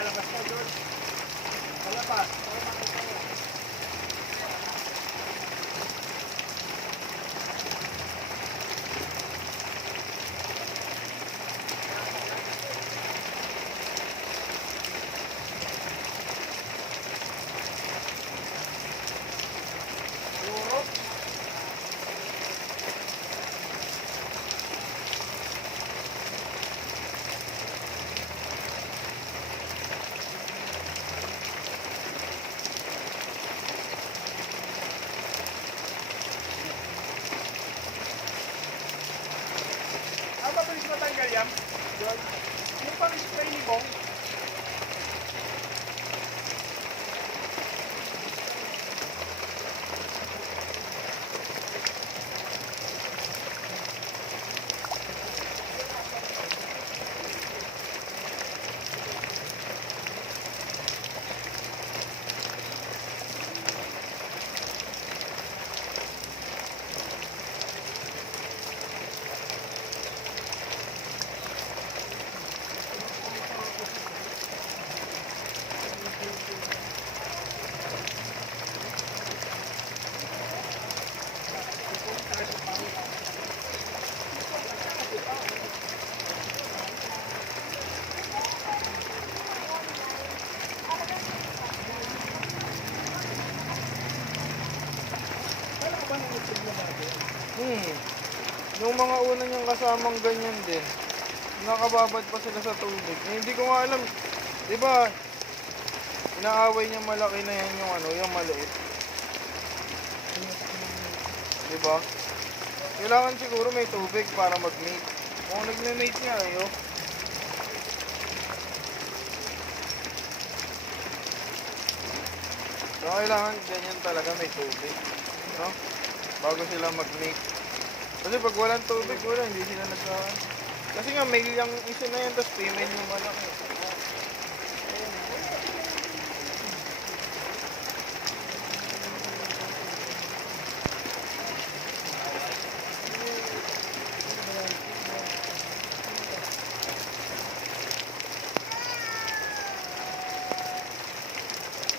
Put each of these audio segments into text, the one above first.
kalabas na doon. Kalabas. Mabilis matanggal yan. Yung pang-spray ni Bong. Yung mga una niyang kasamang ganyan din, nakababad pa sila sa tubig. Hindi ko nga alam, di ba? Inaaway niya malaki na yan yung ano, yung maliit. Di ba? Kailangan siguro may tubig para mag-mate. Kung nag-mate niya, ayo. So, kailangan ganyan talaga may tubig, no? Bago sila mag-mate. Kasi pag walang tubig, wala, hindi sila nagkaan. Kasi nga, male yung isa na yan, tapos female yung malaki.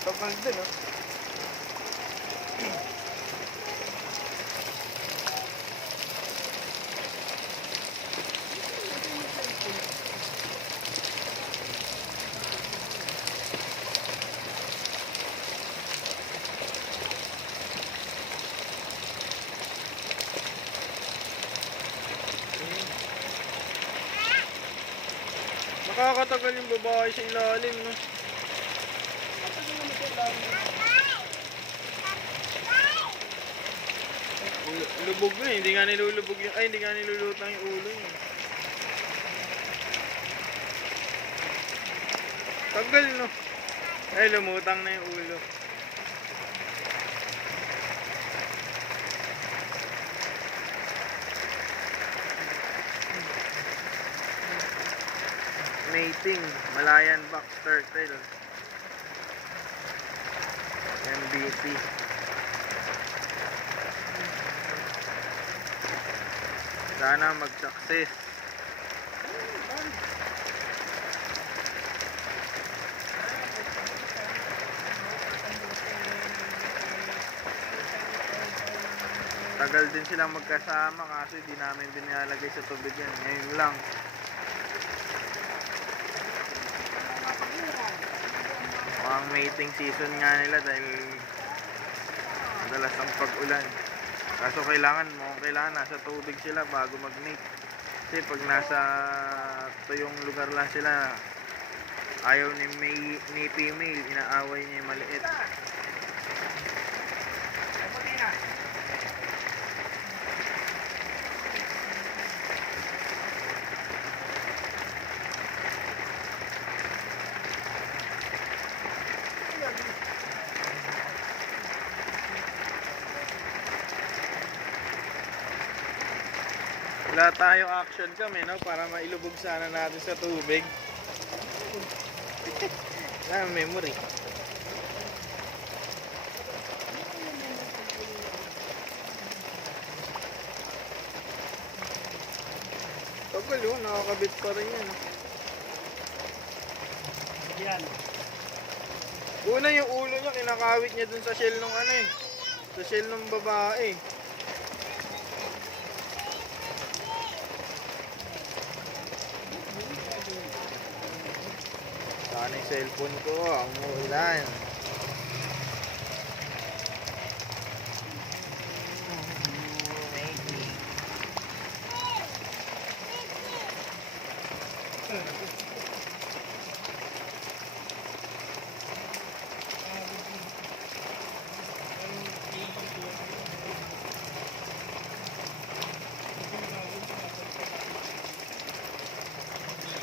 Tagal din, oh. Nakakatagal yung babae sa ilalim, no? Lubog na, hindi nga nilulubog yung, ay, hindi nga nilulutang yung ulo niya. Tagal, no? Ay, lumutang na yung ulo. Mating, Malayan Box Turtle. MVP. Sana mag-success. Tagal din silang magkasama kasi di namin din nilalagay sa tubig yan. Ngayon lang. Ang mating season nga nila dahil madalas ang pag-ulan. Kaso kailangan nasa tubig sila bago mag-mate. Kasi pag nasa tuyong lugar lang sila, ayaw ni female, inaaway niya yung maliit. Wala tayo action kami, no? Para mailubog sana natin sa tubig. Memory. Tagal yun, nakakabit pa rin yan. Yan. Una yung ulo niya, kinakawit niya dun sa shell nung ano eh. Sa shell nung babae. Sana yung cellphone ko, ang umuulan.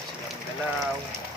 Silang galaw.